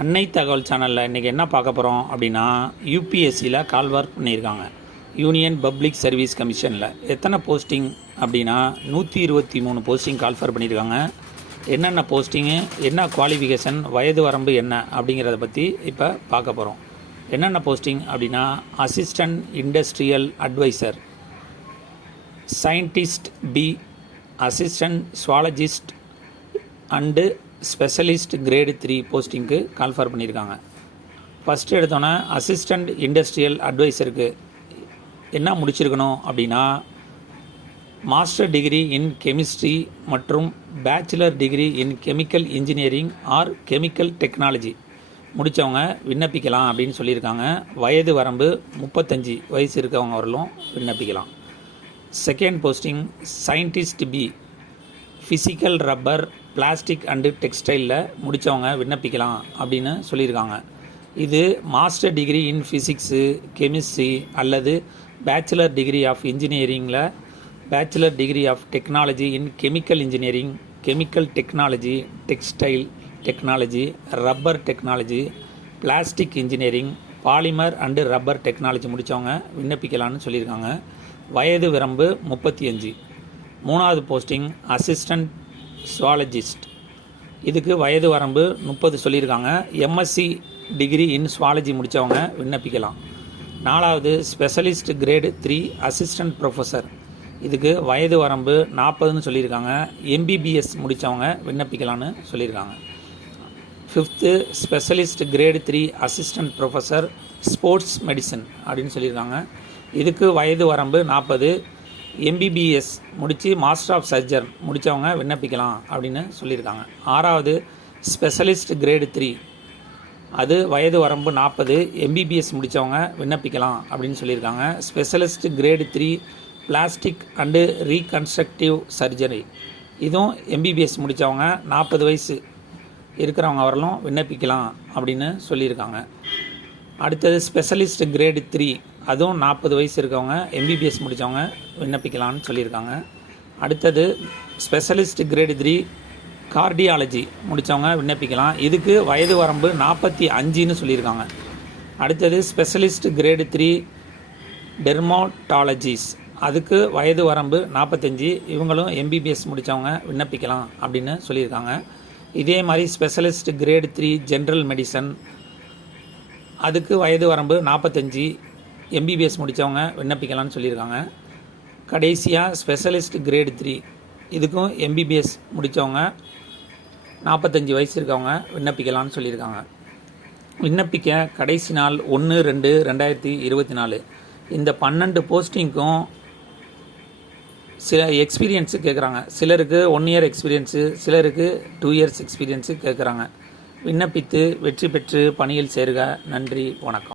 அன்னை தகவல் சேனலில் இன்றைக்கி என்ன பார்க்க போகிறோம் அப்படின்னா, யூபிஎஸ்சியில் கால்வார்க் பண்ணியிருக்காங்க. யூனியன் பப்ளிக் சர்வீஸ் கமிஷனில் எத்தனை போஸ்டிங் அப்படின்னா 123 போஸ்டிங் கால்ஃபர் பண்ணியிருக்காங்க. என்னென்ன போஸ்டிங்கு, என்ன குவாலிஃபிகேஷன், வயது வரம்பு என்ன அப்படிங்கிறத பற்றி இப்போ பார்க்க போகிறோம். என்னென்ன போஸ்டிங் அப்படின்னா, assistant industrial advisor, scientist B, assistant zoologist and specialist grade 3 போஸ்டிங்க்கு கால்ஃபர் பண்ணியிருக்காங்க. ஃபஸ்ட்டு எடுத்தோன்னே அசிஸ்டண்ட் இண்டஸ்ட்ரியல் அட்வைசருக்கு என்ன முடிச்சிருக்கணும் அப்படின்னா, மாஸ்டர் டிகிரி இன் கெமிஸ்ட்ரி மற்றும் bachelor degree in chemical engineering or chemical technology முடித்தவங்க விண்ணப்பிக்கலாம் அப்படின்னு சொல்லியிருக்காங்க. வயது வரம்பு 35 வயசு இருக்கவங்க வரலும் விண்ணப்பிக்கலாம். Second posting scientist B, physical rubber, plastic and டெக்ஸ்டைலில் முடித்தவங்க விண்ணப்பிக்கலாம் அப்படின்னு சொல்லியிருக்காங்க. இது master degree in physics, chemistry அல்லது பேச்சுலர் டிகிரி ஆஃப் இன்ஜினியரிங்கில் bachelor degree of technology in chemical engineering, chemical technology, textile technology, rubber technology, plastic engineering, polymer and rubber technology முடித்தவங்க விண்ணப்பிக்கலான்னு சொல்லியிருக்காங்க. வயது வரம்பு 35. மூணாவது போஸ்டிங் அசிஸ்டன்ட் சுவாலஜிஸ்ட், இதுக்கு வயது வரம்பு 30 சொல்லியிருக்காங்க. எம்எஸ்சி டிகிரி இன் சுவாலஜி முடித்தவங்க விண்ணப்பிக்கலாம். நாலாவது ஸ்பெஷலிஸ்ட் கிரேடு 3 அசிஸ்டன்ட் ப்ரொஃபஸர், இதுக்கு வயது வரம்பு 40ன்னு சொல்லியிருக்காங்க. எம்பிபிஎஸ் முடித்தவங்க விண்ணப்பிக்கலான்னு சொல்லியிருக்காங்க. Fifth specialist grade 3 assistant professor sports medicine அப்படின்னு சொல்லியிருக்காங்க. இதுக்கு வயது வரம்பு 40. எம்பிபிஎஸ் முடித்து மாஸ்டர் ஆஃப் சர்ஜன் முடித்தவங்க விண்ணப்பிக்கலாம் அப்படின்னு சொல்லியிருக்காங்க. ஆறாவது ஸ்பெஷலிஸ்ட் கிரேடு 3, அது வயது வரம்பு 40. எம்பிபிஎஸ் முடித்தவங்க விண்ணப்பிக்கலாம் அப்படின்னு சொல்லியிருக்காங்க. Specialist grade 3 plastic and reconstructive surgery, இதுவும் எம்பிபிஎஸ் முடித்தவங்க 40 வயசு இருக்கிறவங்க வரலும் விண்ணப்பிக்கலாம் அப்படின்னு சொல்லியிருக்காங்க. அடுத்தது ஸ்பெஷலிஸ்ட் கிரேடு 3, அதுவும் 40 வயசு இருக்கவங்க எம்பிபிஎஸ் முடித்தவங்க விண்ணப்பிக்கலான்னு சொல்லியிருக்காங்க. அடுத்தது ஸ்பெஷலிஸ்ட் கிரேடு 3 கார்டியாலஜி முடித்தவங்க விண்ணப்பிக்கலாம். இதுக்கு வயது வரம்பு 45ன்னு சொல்லியிருக்காங்க. அடுத்தது ஸ்பெஷலிஸ்ட் கிரேடு 3 டெர்மோட்டாலஜிஸ், அதுக்கு வயது வரம்பு 45. இவங்களும் எம்பிபிஎஸ் முடித்தவங்க விண்ணப்பிக்கலாம் அப்படின்னு சொல்லியிருக்காங்க. இதே மாதிரி ஸ்பெஷலிஸ்ட் கிரேடு 3 ஜென்ரல் மெடிசன், அதுக்கு வயது வரம்பு 45. எம்பிபிஎஸ் முடித்தவங்க விண்ணப்பிக்கலாம்னு சொல்லியிருக்காங்க. கடைசியாக ஸ்பெஷலிஸ்ட் கிரேடு 3, இதுக்கும் எம்பிபிஎஸ் முடித்தவங்க 45 வயசு இருக்கவங்க விண்ணப்பிக்கலாம்னு சொல்லியிருக்காங்க. விண்ணப்பிக்க கடைசி நாள் 1/2/2024. இந்த 12 போஸ்டிங்க்கும் சில எக்ஸ்பீரியன்ஸு கேட்குறாங்க. சிலருக்கு 1 இயர் எக்ஸ்பீரியன்ஸு, சிலருக்கு 2 இயர்ஸ் எக்ஸ்பீரியன்ஸு கேட்குறாங்க. விண்ணப்பித்து வெற்றி பெற்று பணியில் சேருக. நன்றி, வணக்கம்.